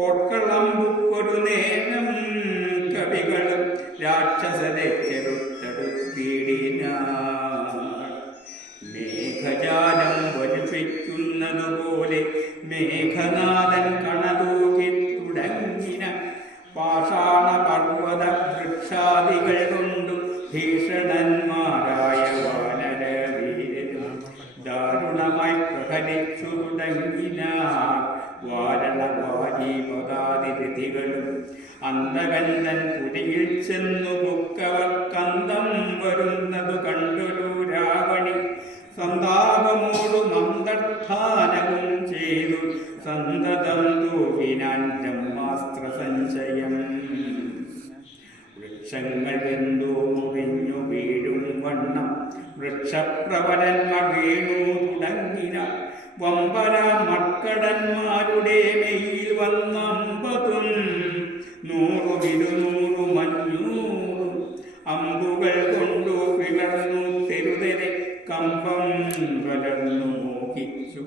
ഓർക്കളമ്പുക്കൊരു നേരം കവികളും രാക്ഷസരെ ചെറുത്തെടുത്തിടിനാർ. മേഘജാലം വലിപ്പിക്കുന്നതുപോലെ മേഘനാഥൻ കണതൂക്കി തുടങ്ങിന പാഷാണ പർവ്വത വൃക്ഷാദികൾ കൊണ്ടു ഭീഷണന്മാരായ വാനരവീരരും ദാരുണമായി പ്രഹരിച്ചു തുടങ്ങിനാർ. വാരണവാരീപദാതിരഥികളും അന്തകന്തൻ പുരിയിൽ ചെന്നു ബുക്കവർ കന്തം വരുന്നതു കണ്ടൊരു രാവണി സന്താപമോടു നന്ദസ്ഥാനവും ചെയ്തു സന്തതം തൂകിനാൻ ബ്രഹ്മാസ്ത്ര സഞ്ചയം. വൃക്ഷങ്ങൾ വെന്തു മുറിഞ്ഞു വീഴും വണ്ണം വൃക്ഷപ്രവരന്മാർ വീണു തുടങ്ങിന. വമ്പര മർക്കടന്മാരുടെ മെയ്യിൽ വന്നമ്പതും 100, 200, 500 അമ്പുകൾ കൊണ്ടു പിളർന്നു തെരുതെരെ കമ്പ